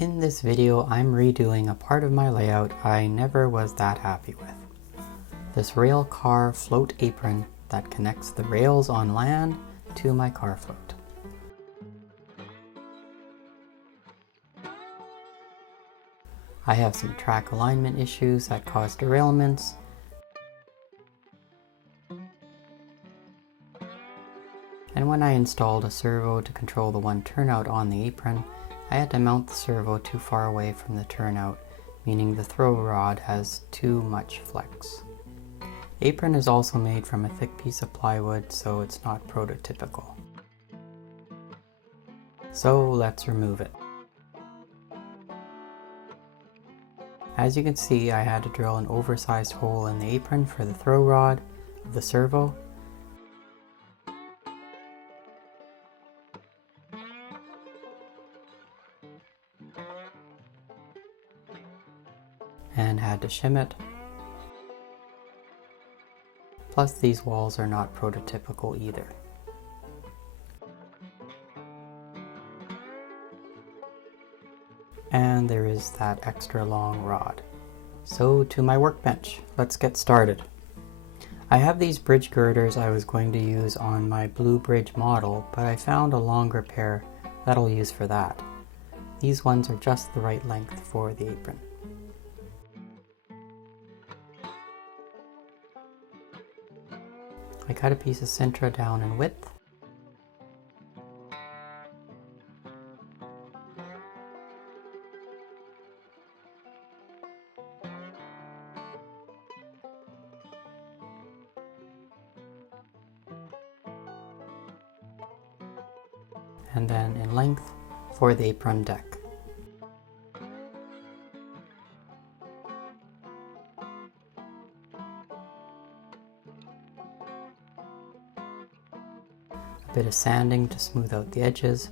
In this video, I'm redoing a part of my layout I never was that happy with. This Railcar float apron that connects the rails on land to my car float. I have some track alignment issues that cause derailments, and when I installed a servo to control the one turnout on the apron, I had to mount the servo too far away from the turnout, meaning the throw rod has too much flex. The apron is also made from a thick piece of plywood, so it's not prototypical. So let's remove it. As you can see, I had to drill an oversized hole in the apron for the throw rod of the servo. And had to shim it. Plus these walls are not prototypical either. And there is that extra long rod. So to my workbench, let's get started. I have these bridge girders I was going to use on my blue bridge model, but I found a longer pair that I'll use for that. These ones are just the right length for the apron. I cut a piece of Sintra down in width. And then in length for the apron deck. A bit of sanding to smooth out the edges.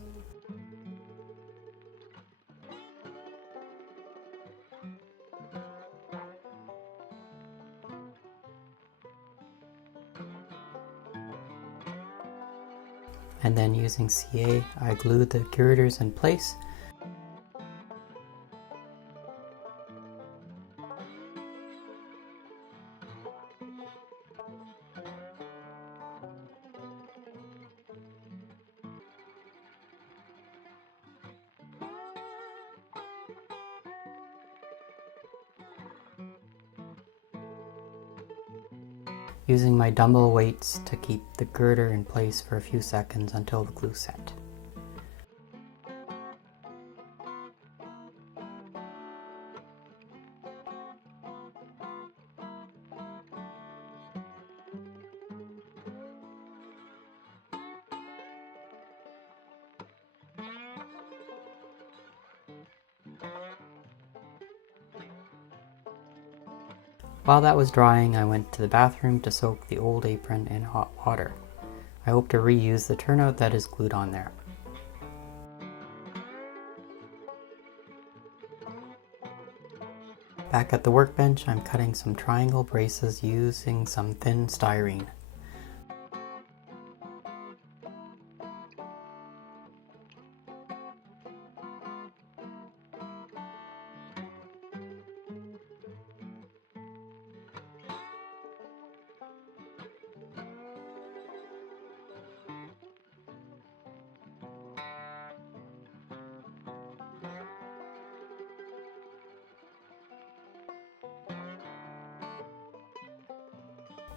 And then using CA, I glued the girders in place. Using my dumbbell weights to keep the girder in place for a few seconds until the glue set. While that was drying, I went to the bathroom to soak the old apron in hot water. I hope to reuse the turnout that is glued on there. Back at the workbench, I'm cutting some triangle braces using some thin styrene.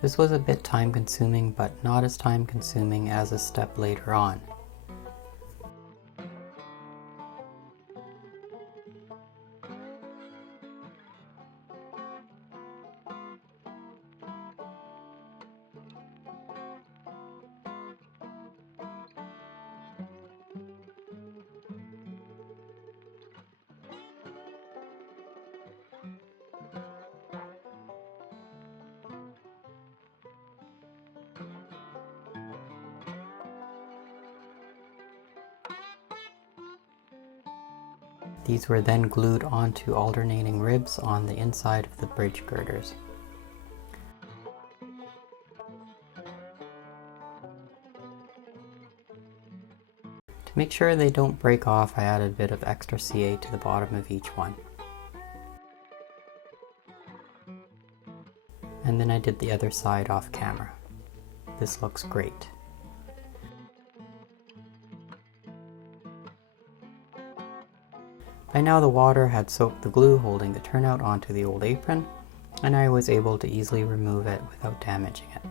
This was a bit time consuming, but not as time consuming as a step later on. These were then glued onto alternating ribs on the inside of the bridge girders. To make sure they don't break off, I added a bit of extra CA to the bottom of each one. And then I did the other side off camera. This looks great. By now the water had soaked the glue holding the turnout onto the old apron, and I was able to easily remove it without damaging it.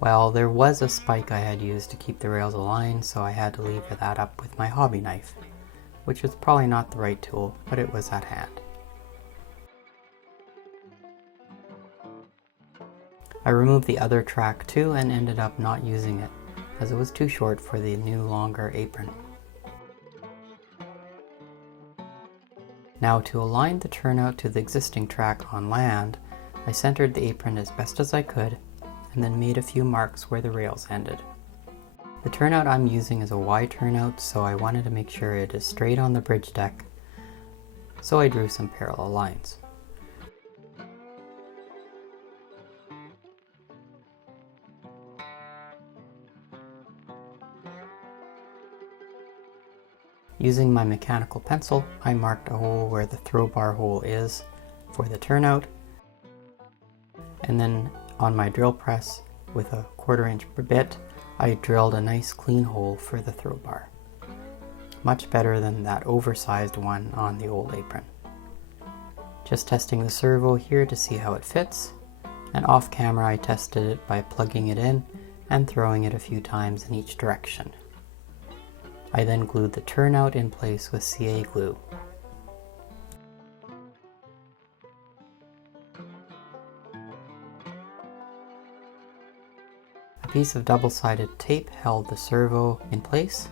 Well, there was a spike I had used to keep the rails aligned, so I had to lever that up with my hobby knife, which was probably not the right tool, but it was at hand. I removed the other track too and ended up not using it, as it was too short for the new longer apron. Now to align the turnout to the existing track on land, I centered the apron as best as I could, and then made a few marks where the rails ended. The turnout I'm using is a Y turnout, so I wanted to make sure it is straight on the bridge deck, so I drew some parallel lines. Using my mechanical pencil, I marked a hole where the throw bar hole is for the turnout, and then on my drill press with a 1/4 inch bit, I drilled a nice clean hole for the throw bar. Much better than that oversized one on the old apron. Just testing the servo here to see how it fits, and off camera I tested it by plugging it in and throwing it a few times in each direction. I then glued the turnout in place with CA glue. A piece of double-sided tape held the servo in place.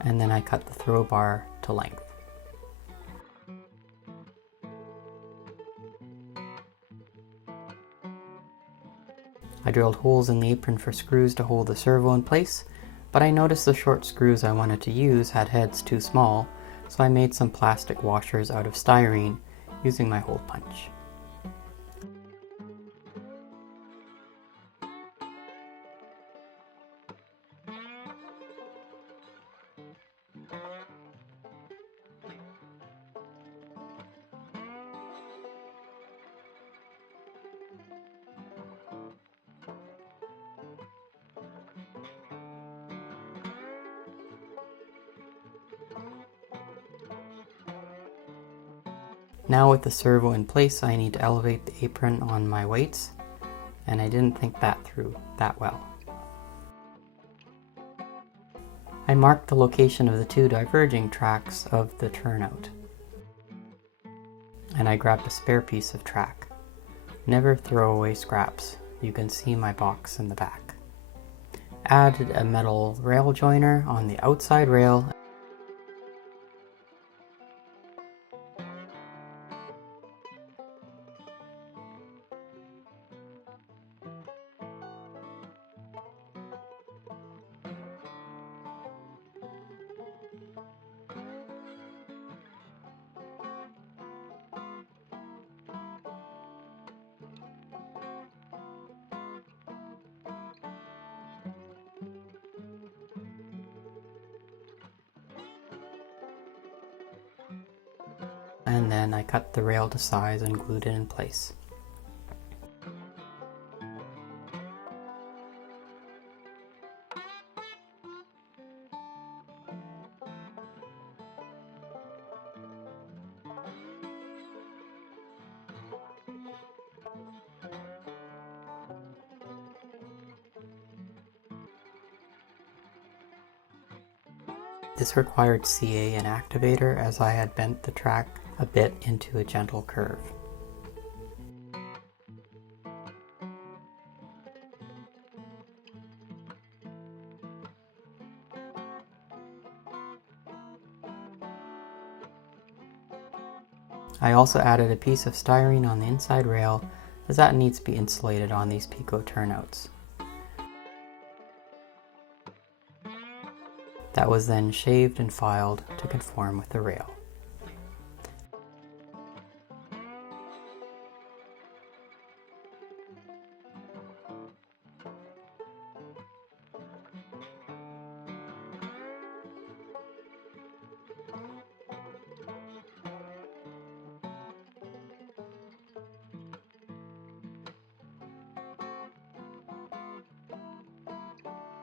And then I cut the throw bar to length. I drilled holes in the apron for screws to hold the servo in place, but I noticed the short screws I wanted to use had heads too small, so I made some plastic washers out of styrene using my hole punch. Now with the servo in place, I need to elevate the apron on my weights, and I didn't think that through that well. I marked the location of the two diverging tracks of the turnout, and I grabbed a spare piece of track. Never throw away scraps. You can see my box in the back. Added a metal rail joiner on the outside rail. And then I cut the rail to size and glued it in place. This required CA and activator as I had bent the track a bit into a gentle curve. I also added a piece of styrene on the inside rail, as that needs to be insulated on these Pico turnouts. that was then shaved and filed to conform with the rail.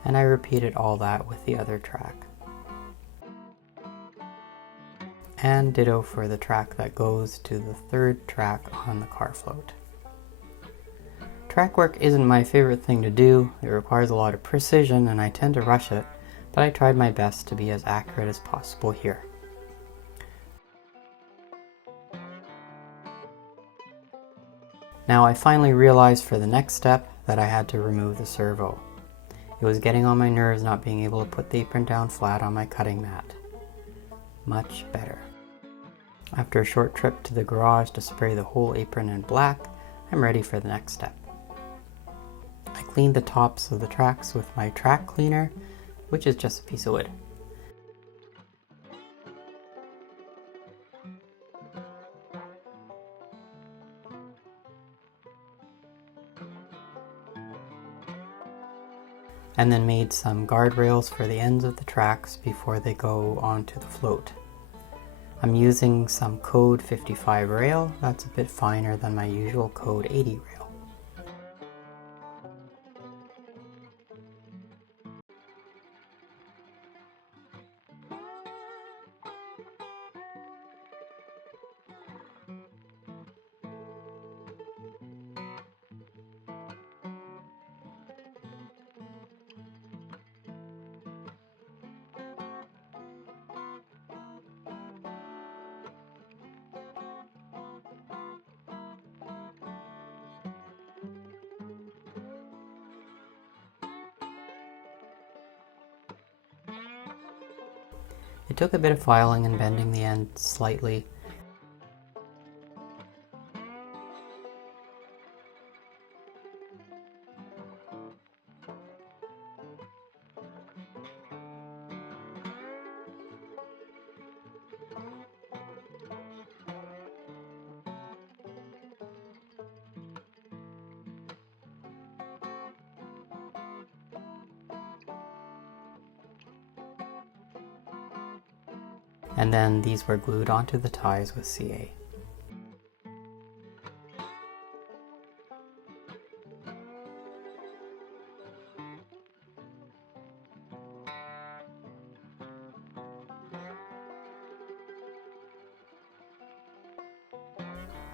And I repeated all that with the other track. And ditto for the track that goes to the third track on the car float. Track work isn't my favorite thing to do. It requires a lot of precision and I tend to rush it, but I tried my best to be as accurate as possible here. Now I finally realized for the next step that I had to remove the servo. It was getting on my nerves not being able to put the apron down flat on my cutting mat. Much better. After a short trip to the garage to spray the whole apron in black, I'm ready for the next step. I cleaned the tops of the tracks with my track cleaner, which is just a piece of wood. And then made some guardrails for the ends of the tracks before they go onto the float. I'm using some code 55 rail, that's a bit finer than my usual code 80 rail. It took a bit of filing and bending the end slightly. And then these were glued onto the ties with CA.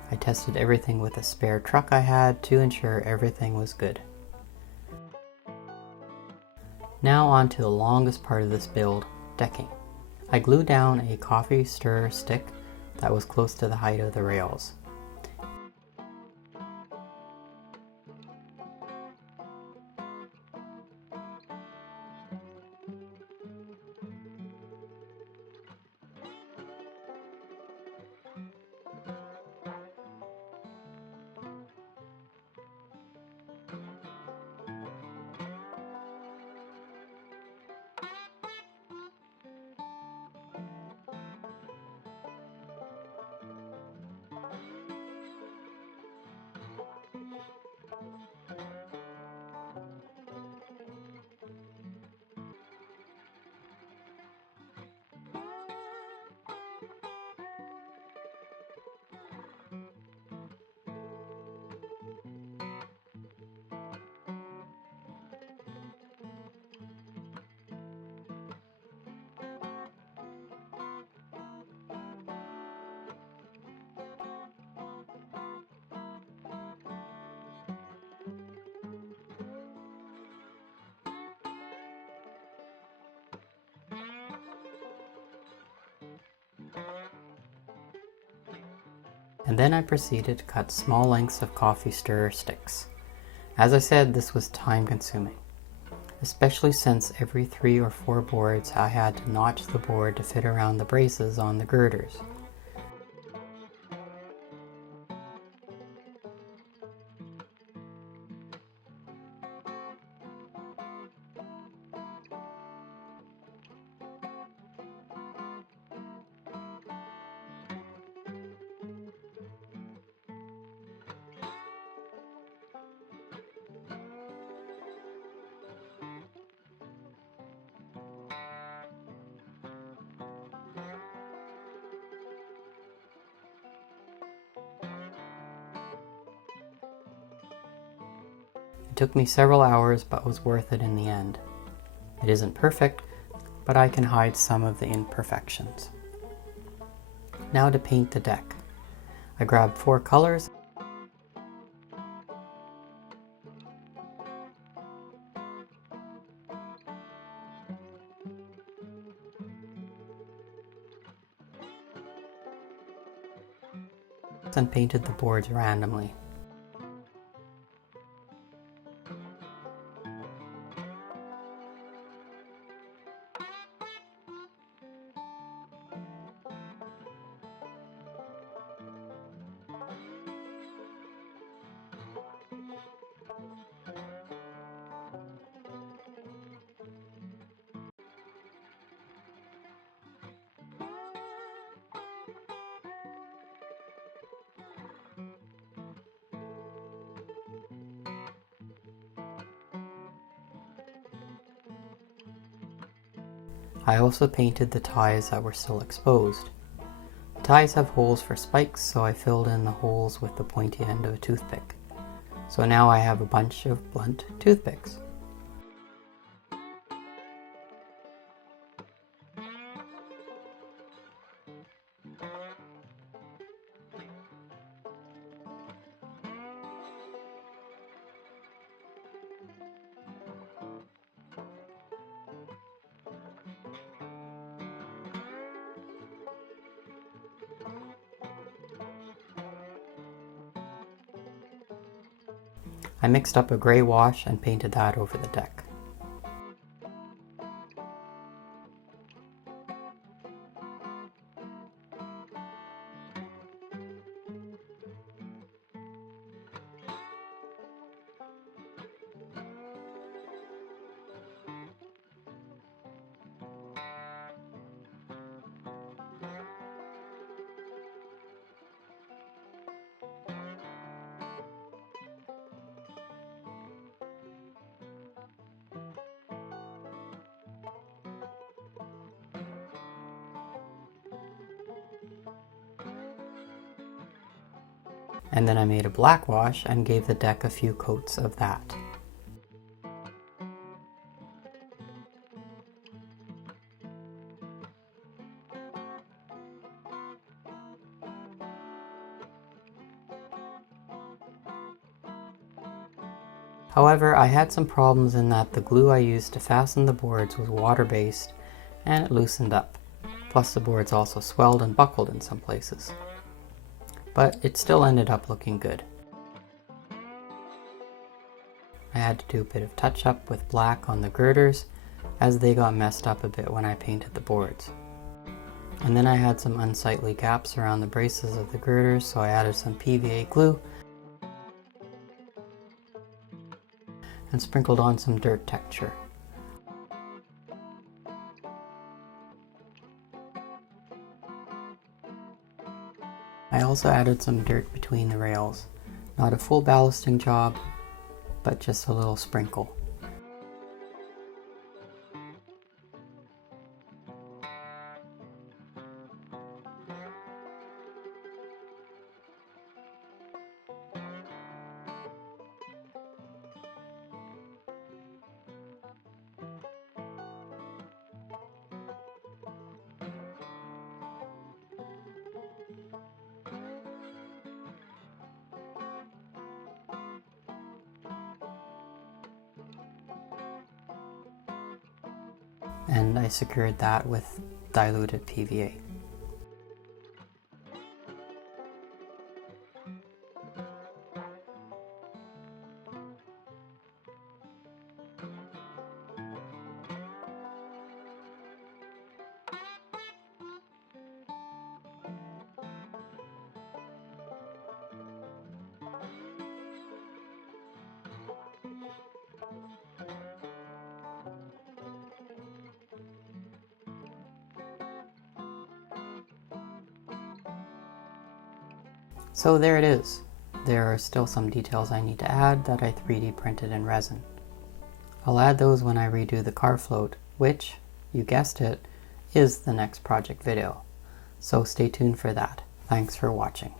I tested everything with a spare truck I had to ensure everything was good. Now on to the longest part of this build, decking. I glued down a coffee stirrer stick that was close to the height of the rails. And then I proceeded to cut small lengths of coffee stirrer sticks. As I said, this was time consuming, especially since every 3 or 4 boards I had to notch the board to fit around the braces on the girders. took me several hours, but was worth it in the end. It isn't perfect, but I can hide some of the imperfections. Now to paint the deck. I grabbed 4 colors and painted the boards randomly. I also painted the ties that were still exposed. The ties have holes for spikes, so I filled in the holes with the pointy end of a toothpick. So now I have a bunch of blunt toothpicks. I mixed up a gray wash and painted that over the deck. And then I made a black wash and gave the deck a few coats of that. However, I had some problems in that the glue I used to fasten the boards was water-based and it loosened up. Plus the boards also swelled and buckled in some places. But it still ended up looking good. I had to do a bit of touch-up with black on the girders as they got messed up a bit when I painted the boards. And then I had some unsightly gaps around the braces of the girders, so I added some PVA glue and sprinkled on some dirt texture. I also added some dirt between the rails. Not a full ballasting job, but just a little sprinkle. And I secured that with diluted PVA. So there it is. There are still some details I need to add that I 3D printed in resin. I'll add those when I redo the car float, which, you guessed it, is the next project video. So stay tuned for that. Thanks for watching.